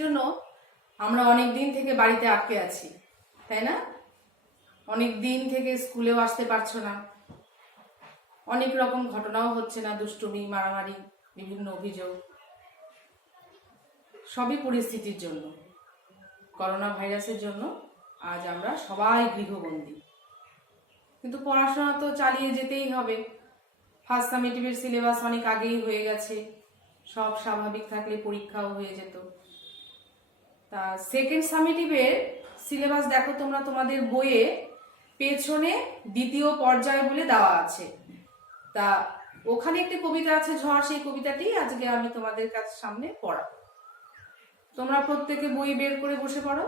জন্য আমরা অনেক দিন থেকে বাড়িতে আটকে আছি, তাই না? অনেক দিন থেকে স্কুলেও আসতে পারছো না, অনেক রকম ঘটনাও হচ্ছে না, দুষ্টুমি, মারামারি, বিভিন্ন অভিযোগ, সবই পরিস্থিতির জন্য, করোনা ভাইরাসের জন্য আজ আমরা সবাই গৃহবন্দী। কিন্তু পড়াশোনা তো চালিয়ে যেতেই হবে। ফার্স্ট সামেটিভের সিলেবাস অনেক আগেই হয়ে গেছে, সব স্বাভাবিক থাকলে পরীক্ষাও হয়ে যেত। তা সেকেন্ড সামেটিভের সিলেবাস দেখো তোমরা তোমাদের বইয়ে পেছনে দ্বিতীয় পর্যায় বলে দেওয়া আছে। তা ওখানে একটি কবিতা আছে ঝড়, সেই কবিতাটি আজকে আমি তোমাদের কাছে সামনে পড়াবো। তোমরা প্রত্যেকে বই বের করে বসে পড়ো।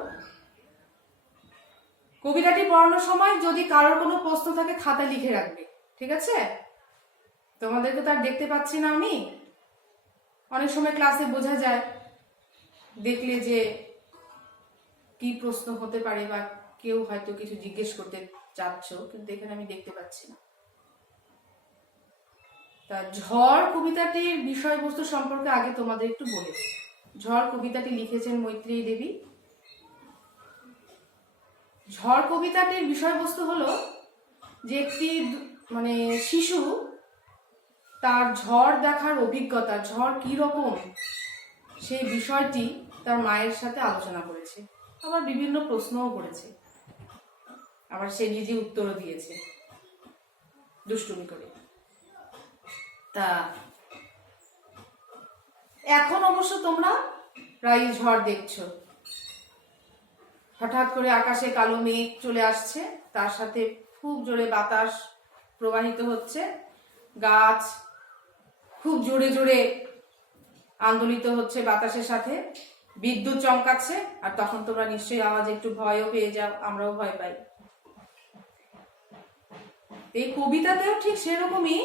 কবিতাটি পড়ানোর সময় যদি কারোর কোনো প্রশ্ন থাকে খাতা লিখে রাখবে, ঠিক আছে? তোমাদেরকে তো আর দেখতে পাচ্ছি না আমি, অনেক সময় ক্লাসে বোঝা যায় দেখলে যে কি প্রশ্ন হতে পারে, বা কেউ হয়তো কিছু জিজ্ঞেস করতে চাচ্ছ, কিন্তু এখানে আমি দেখতে পাচ্ছি না। তা ঝড় কবিতাটির বিষয়বস্তু সম্পর্কে আগে তোমাদের একটু বলে দিই। ঝড় কবিতাটি লিখেছেন মৈত্রেয়ী দেবী। ঝড় কবিতাটির বিষয়বস্তু হলো যে একটি শিশু তার ঝড় দেখার অভিজ্ঞতা, ঝড় কি রকম সেই বিষয়টি তার মায়ের সাথে আলোচনা করেছে, আবার বিভিন্ন প্রশ্নও করেছে, আবার সে নিজে উত্তরও দিয়েছে দুষ্টুমি করে। তা এখন অবশ্য তোমরা প্রায় ঝড় দেখছো। হঠাৎ করে আকাশে কালো মেঘ চলে আসছে, তার সাথে খুব জোরে বাতাস প্রবাহিত হচ্ছে, গাছ খুব জোরে জোরে আন্দোলিত হচ্ছে বাতাসের সাথে, বিদ্যুৎ চমকাচ্ছে, আর তখন তোমরা নিশ্চয়ই আওয়াজে একটু ভয়ও পেয়ে যাও, আমরাও ভয় পাই। এই কবিতাতেও ঠিক সেরকমই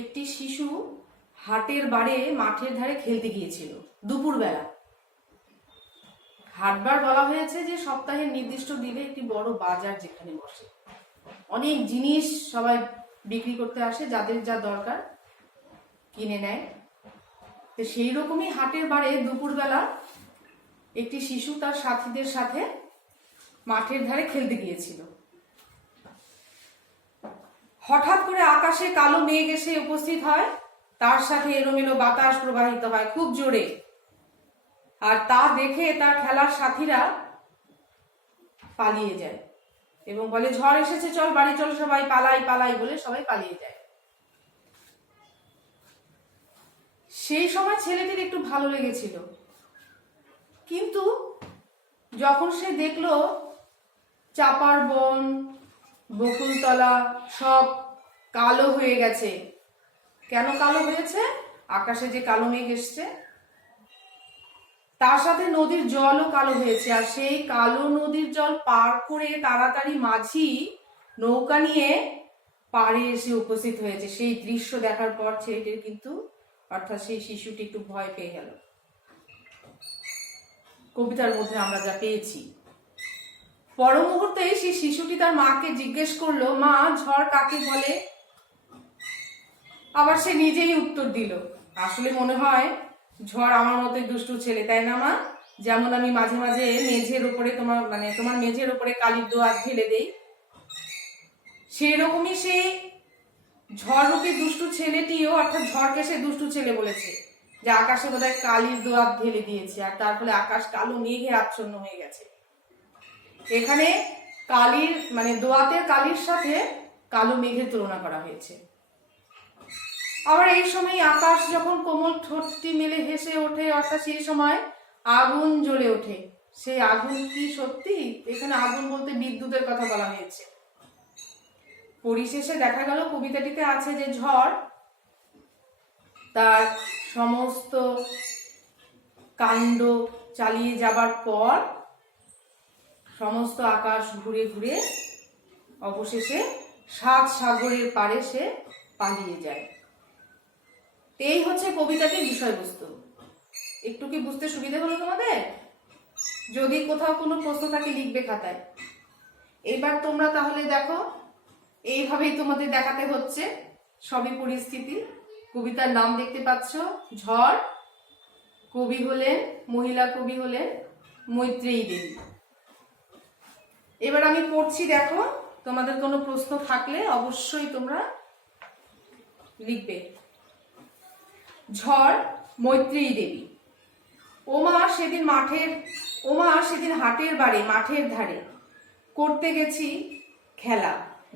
একটি শিশু হাটের বারে মাঠের ধারে খেলতে গিয়েছিল দুপুরবেলা। হাটবার বলা হয়েছে যে সপ্তাহের নির্দিষ্ট দিনে একটি বড় বাজার যেখানে বসে, অনেক জিনিস সবাই বিক্রি করতে আসে, যাদের যা দরকার কিনে নেয়। তো সেই রকমই হাটের বারে দুপুরবেলা একটি শিশু তার সাথীদের সাথে মাঠের ধারে খেলতে গিয়েছিল। হঠাৎ করে আকাশে কালো মেঘ এসে উপস্থিত হয়, তার সাথে এলোমেলো বাতাস প্রবাহিত হয় খুব জোরে, আর তা দেখে তার খেলার সাথীরা পালিয়ে যায় এবং বলে ঝড় এসেছে, চল বাড়ি চল, সবাই পালাই পালাই বলে সবাই পালিয়ে যায়। সেই সময় ছেলেটির একটু ভালো লেগেছিল, কিন্তু যখন সে দেখলো চাপার বন, বকুলতলা সব কালো হয়ে গেছে। কেন কালো হয়েছে? আকাশে যে কালো মেঘ এসছে, তার সাথে নদীর জলও কালো হয়েছে, আর সেই কালো নদীর জল পার করে তাড়াতাড়ি মাঝি নৌকা নিয়ে পাড়ে এসে উপস্থিত হয়েছে। সেই দৃশ্য দেখার পর ছেলেটির কিন্তু, অর্থাৎ সেই শিশুটি একটু ভয় পেয়ে গেল। কবিতার মধ্যে আমরা যা পেয়েছি, পর মুহূর্তে সেই শিশুটি তার মাকে জিজ্ঞেস করলো, মা ঝড় কাকে বলে? আবার সে নিজেই উত্তর দিল। আসলে মনে হয় ঝড় আমার মতোই দুষ্টু ছেলে, তাই না মা? যেমন আমি মাঝে মাঝে মেঝের উপরে তোমার মেঝের উপরে কালির দোয়াত ঢেলে দেই, সেই রকমই সেই ঝড় রূপী দুষ্টু ছেলেটিও, অর্থাৎ ঝড়কে সে দুষ্টু ছেলে বলেছে, যে আকাশে বোধহয় কালির দোয়াত ঢেলে দিয়েছে, আর তার ফলে আকাশ কালো মেঘে আচ্ছন্ন হয়ে গেছে। এখানে কালির দোয়াতের কালির সাথে কালো মেঘের তুলনা করা হয়েছে। আবার এই সময় আকাশ যখন কোমল ঠোঁটটি মেলে হেসে ওঠে, অর্থাৎ সেই সময় আগুন জ্বলে ওঠে। সেই আগুন কি সত্যি? এখানে আগুন বলতে বিদ্যুতের কথা বলা হয়েছে। পরিশেষে দেখা গেল কবিতাটিতে আছে যে ঝড় তার সমস্ত কাণ্ড চালিয়ে যাবার পর সমস্ত আকাশ ঘুরে ঘুরে অবশেষে 7 সাগরের পারে সে পালিয়ে যায়। এই হচ্ছে কবিতাটির বিষয়বস্তু। একটু কি বুঝতে সুবিধা হলো তোমাদের? যদি কোথাও কোনো প্রশ্ন থাকে লিখবে খাতায়। এবার তোমরা তাহলে দেখো, এইভাবেই তোমাদের দেখাতে হচ্ছে সবই পরিস্থিতি। কবিতার নাম দেখতে পাচ্ছ ঝড়, কবি হলেন, মহিলা কবি হলেন মৈত্রেয়ী দেবী। এবার আমি পড়ছি, দেখো তোমাদের কোনো প্রশ্ন থাকলে অবশ্যই তোমরা লিখবে। ঝড়, মৈত্রেয়ী দেবী। ওমা সেদিন হাটের বারে মাঠের ধারে করতে গেছি খেলা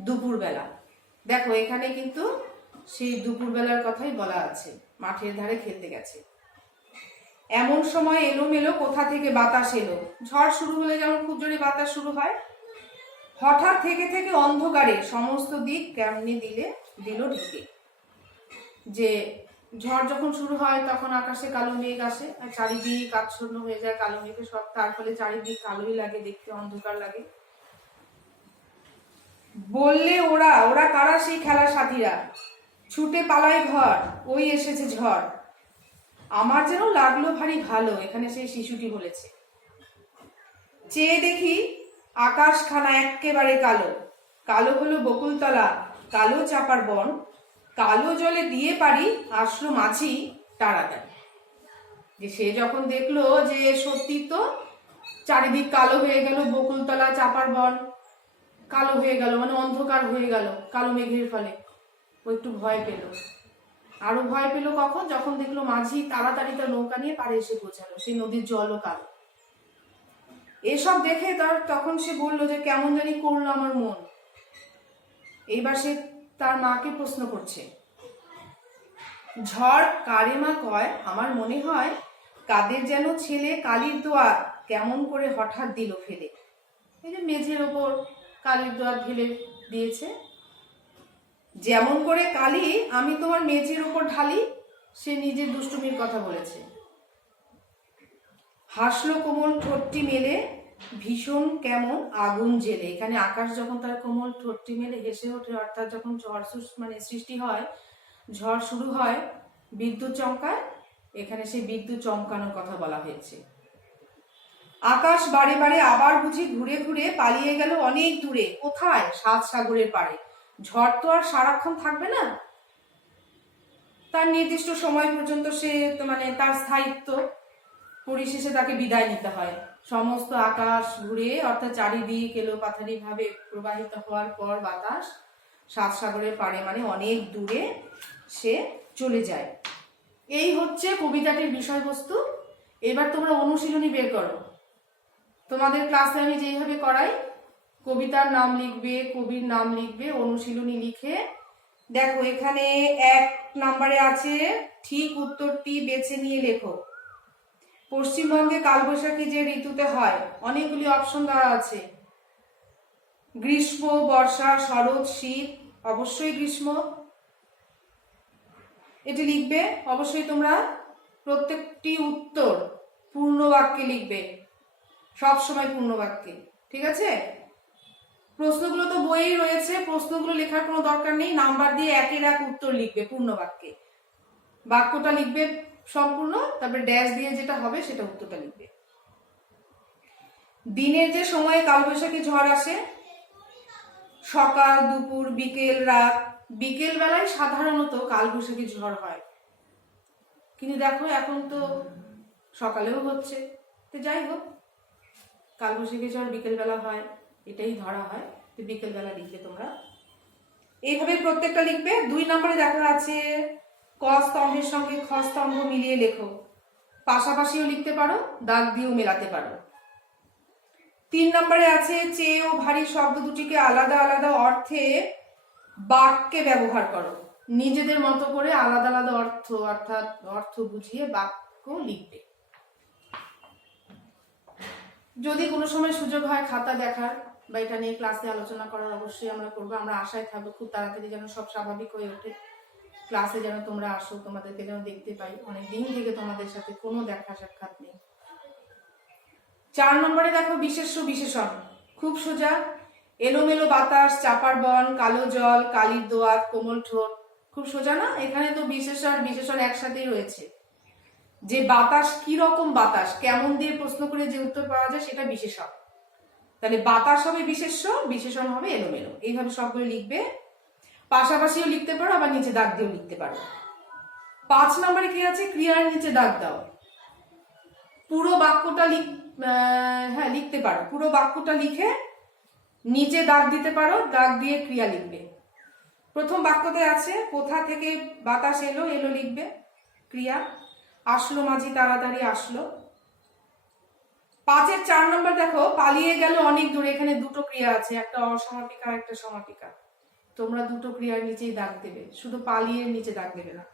দুপুরবেলা। দেখো এখানে কিন্তু সেই দুপুরবেলার কথাই বলা আছে, মাঠের ধারে খেলতে গেছে। এমন সময় এলোমেলো কোথা থেকে বাতাস এলো। ঝড় শুরু হলে যেমন খুব জোরে বাতাস শুরু হয়, হঠাৎ থেকে থেকে অন্ধকারে সমস্ত দিক কেমনি দিল ঢেকে। যে ঝড় যখন শুরু হয় তখন আকাশে কালো মেঘ আসে, আর চারিদিক আচ্ছন্ন হয়ে যায় কালো মেঘে সব, তার ফলে চারিদিক কালোই লাগে দেখতে, অন্ধকার লাগে। বললে ওরা কারা সেই খেলার সাথীরা, ছুটে পালায় ঘর, ওই এসেছে ঝড়। আমার যেন লাগলো ভারী ভালো, এখানে সেই শিশুটি বলেছে। চেয়ে দেখি আকাশখানা এক্কেবারে কালো, কালো হলো বকুলতলা, কালো চাপার বন, কালো জলে দিয়ে পারি আসলো মাঝি তাড়াতাড়ি। যে সে যখন দেখলো যে সত্যি তো চারিদিক কালো হয়ে গেল, বকুলতলা চাপার বন কালো হয়ে গেল, মানে অন্ধকার হয়ে গেল কালো মেঘের ফলে, ও একটু ভয় পেল। আরো ভয় পেল কখন, যখন দেখলো মাঝি তাড়াতাড়ি তার নৌকা নিয়ে পাড়ে এসে পৌঁছালো, সেই নদীর জলও কালো। এসব দেখে তখন সে বলল যে কেমন জানি করলো আমার মন। এইবার সে তার মাকে প্রশ্ন করছে, ঝড় কারে মা কয়, আমার মনে হয় কাদের যেন ছেলে কালির দোয়ার কেমন করে হঠাৎ দিল ফেলে। এই যে মেঝের ওপর কালির দোয়ার ঢেলে দিয়েছে, যেমন করে কালি আমি তোমার মেঝের ওপর ঢালি, সে নিজের দুষ্টুমির কথা বলেছে। হাসলো কোমল ঠোঁটটি মেলে, ভীষণ কেমন আগুন জেলে। এখানে আকাশ যখন তার কোমল ঠোঁটটি মেলে হেসে ওঠে, অর্থাৎ যখন ঝড় সৃষ্টি হয়, ঝড় শুরু হয়, বিদ্যুৎ চমকায়, এখানে সেই বিদ্যুৎ চমকানোর কথা বলা হয়েছে। আকাশ বারে বারে আবার বুঝি ঘুরে ঘুরে পালিয়ে গেল অনেক দূরে, কোথায়, সাত সাগরের পারে। ঝড় তো আর সারাক্ষণ থাকবে না, তার নির্দিষ্ট সময় পর্যন্ত সে তার স্থায়িত্ব পরিশেষে তাকে বিদায় নিতে হয়। সমস্ত আকাশ ঘুরে, অর্থাৎ চারিদিক এলোপাথারি ভাবে প্রবাহিত হওয়ার পর বাতাস সাত সাগরের পারে মানে অনেক দূরে সে চলে যায়। এই হচ্ছে কবিতাটির বিষয়বস্তু। এবার তোমরা অনুশীলনী বের করো। তোমাদের ক্লাসে আমি যেভাবে করাই, কবিতার নাম লিখবে, কবির নাম লিখবে, অনুশীলনী লিখে দেখো এখানে 1 নম্বরে আছে ঠিক উত্তরটি বেছে নিয়ে লেখো। পশ্চিমবঙ্গে কালবৈশাখী যে ঋতুতে হয়, অনেকগুলি অপশন দেওয়া আছে, গ্রীষ্ম, বর্ষা, শরৎ, শীত। অবশ্যই গ্রীষ্ম, এটি লিখবে। অবশ্যই তোমরা প্রত্যেকটি উত্তর পূর্ণ বাক্যে লিখবে, সব সময় পূর্ণ বাক্যে, ঠিক আছে? প্রশ্নগুলো তো বইয়েই রয়েছে, প্রশ্নগুলো লেখার কোনো দরকার নেই, নাম্বার দিয়ে 1-এর 1 উত্তর লিখবে পূর্ণ বাক্যে। বাক্যটা লিখবে সম্পূর্ণ, তারপরে ড্যাশ দিয়ে যেটা হবে সেটা উত্তরটা লিখবে। দিনের যে সময়ে কালবৈশাখী ঝড় আসে, সকাল, দুপুর, বিকেল, রাত। বিকেল বেলায় সাধারণত কালবৈশাখী ঝড় হয়, কিন্তু দেখো এখন তো সকালেও হচ্ছে। তো যাই হোক, কালবৈশাখী ঝড় বিকেল বেলা হয়, এটাই ধরা হয়। তো বিকেল বেলা লিখবে তোমরা, এইভাবে প্রত্যেকটা লিখবে। 2 নম্বরে দেখা আছে ক স্তম্ভের সঙ্গে খ স্তম্ভ মিলিয়ে লেখো। পাশাপাশিও লিখতে পারো, দাগ দিয়েও মেলাতে পারো। 3 নম্বরে আছে চেয়ে ও ভারী শব্দ দুটিকে আলাদা আলাদা অর্থে বাক্যে ব্যবহার করো। নিজেদের মতো করে আলাদা আলাদা অর্থ, অর্থাৎ অর্থ বুঝিয়ে বাক্য লিখবে। যদি কোনো সময় সুযোগ হয় খাতা দেখার বা এটা নিয়ে ক্লাসে আলোচনা করার, অবশ্যই আমরা করবো। আমরা আশায় থাকবো খুব তাড়াতাড়ি যেন সব স্বাভাবিক হয়ে ওঠে, ক্লাসে যেন তোমরা আসো, তোমাদেরকে যেন দেখতে পাই। অনেক দিন থেকে তোমাদের সাথে কোনো দেখা সাক্ষাৎ নেই। 4 নম্বরে দেখো বিশেষ্য বিশেষণ, খুব সোজা। এলোমেলো বাতাস, চাপার বন, কালো জল, কালির দোয়াত, কোমল ঠোঁট। খুব সোজা না? এখানে তো বিশেষ্য আর বিশেষণ একসাথেই রয়েছে। যে বাতাস কি রকম বাতাস, কেমন দিয়ে প্রশ্ন করে যে উত্তর পাওয়া যায় সেটা বিশেষণ। তাহলে বাতাস হবে বিশেষ্য, বিশেষণ হবে এলোমেলো। এইভাবে সবগুলো লিখবে। পাশাপাশিও লিখতে পারো, আবার নিচে দাগ দিয়েও লিখতে পারো। 5 নম্বরে কি আছে, ক্রিয়ার নিচে দাগ দাও। পুরো বাক্যটা হ্যাঁ লিখতে পারো, পুরো বাক্যটা লিখে নিচে দাগ দিতে পারো, দাগ দিয়ে ক্রিয়া লিখবে। প্রথম বাক্যতে আছে কোথা থেকে বাতাস এলো, এলো লিখবে ক্রিয়া। আসলো মাঝি তাড়াতাড়ি আসলো। 5-এর 4 নম্বর দেখো, পালিয়ে গেল অনেক দূরে। এখানে দুটো ক্রিয়া আছে, একটা অসমাপিকা একটা সমাপিকা। তোমরা দুটো ক্রিয়ার নিচেই দাগ দেবে, শুধু পালিয়ে নিচে দাগ দেবে না।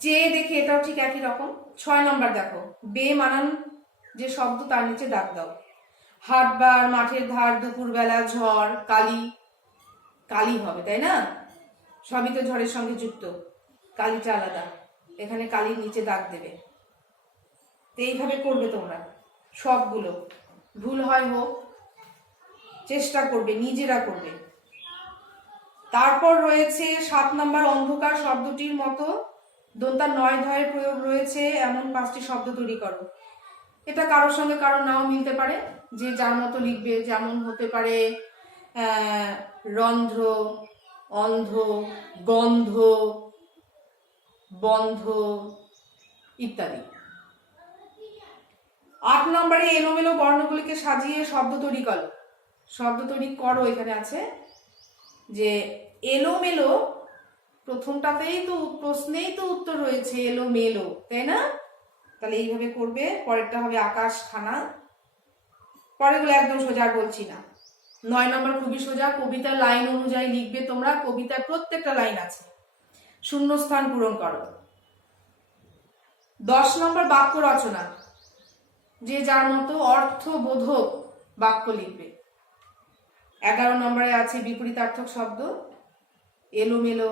চেয়ে দেখে, এটাও ঠিক একই রকম। 6 নম্বর দেখো, বেমানান যে শব্দ তার নিচে দাগ দাও। হাটবার, মাঠের ধার, দুপুরবেলা, ঝড়, কালি। কালি হবে তাই না, সবই তো ঝড়ের সঙ্গে যুক্ত, কালিটা আলাদা। এখানে কালির নিচে দাগ দেবে। এইভাবে করবে তোমরা সবগুলো, ভুল হয় হোক, চেষ্টা করবে, নিজেরা করবে। তারপর রয়েছে 7 নম্বর, অন্ধকার শব্দটির মতো দন্তা নয় ধয়ের প্রয়োগ রয়েছে এমন 5টি শব্দ তৈরি করো। এটা কারোর সঙ্গে কারো নাও মিলতে পারে, যে যার মতো লিখবে। যেমন হতে পারে রন্ধ্র, অন্ধ, গন্ধ, বন্ধ ইত্যাদি। 8 নম্বরে এলোমেলো বর্ণগুলিকে সাজিয়ে শব্দ তৈরি করো। শব্দ তৈরি করো এখানে আছে যে এলোমেলো, প্রথমটাতেই তো প্রশ্নেই তো উত্তর রয়েছে এলোমেলো, তাই না? তাহলে এইভাবে করবে। পরেরটা হবে আকাশ খানা। পরেরগুলো একদম সোজা, বলছি না। 9 নম্বর খুবই সোজা, কবিতার লাইন অনুযায়ী লিখবে তোমরা। কবিতার প্রত্যেকটা লাইন আছে, শূন্যস্থান পূরণ করো। 10 নম্বর বাক্য রচনা, যে যার মতো অর্থবোধক বাক্য লিখবে। 11 নম্বরে আছে বিপরীতার্থক শব্দ। এলোমেলো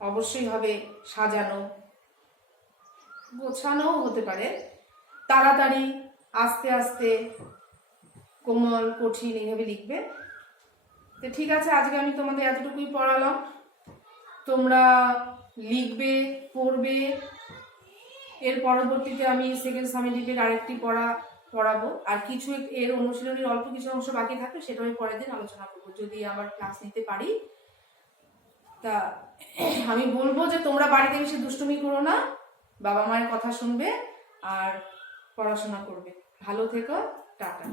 অবশ্যই হবে সাজানো, গোছানো হতে পারে। তাড়াতাড়ি, আস্তে আস্তে, কোমল, কঠিন, এইভাবে লিখবে। তো ঠিক আছে, আজকে আমি তোমাদের এতটুকুই পড়ালাম। তোমরা লিখবে, পড়বে। এর পরবর্তীতে আমি সেকেন্ড সামেটিভের আরেকটি পড়াবো। আর কিছু এর অনুশীলনীর অল্প কিছু অংশ বাকি থাকবে, সেটা আমি পরের দিন আলোচনা করবো, যদি আবার ক্লাস নিতে পারি। তা আমি বলবো যে তোমরা বাড়িতে বেশি দুষ্টুমি করো না, বাবা মায়ের কথা শুনবে আর পড়াশোনা করবে। ভালো থেকো, টাটা।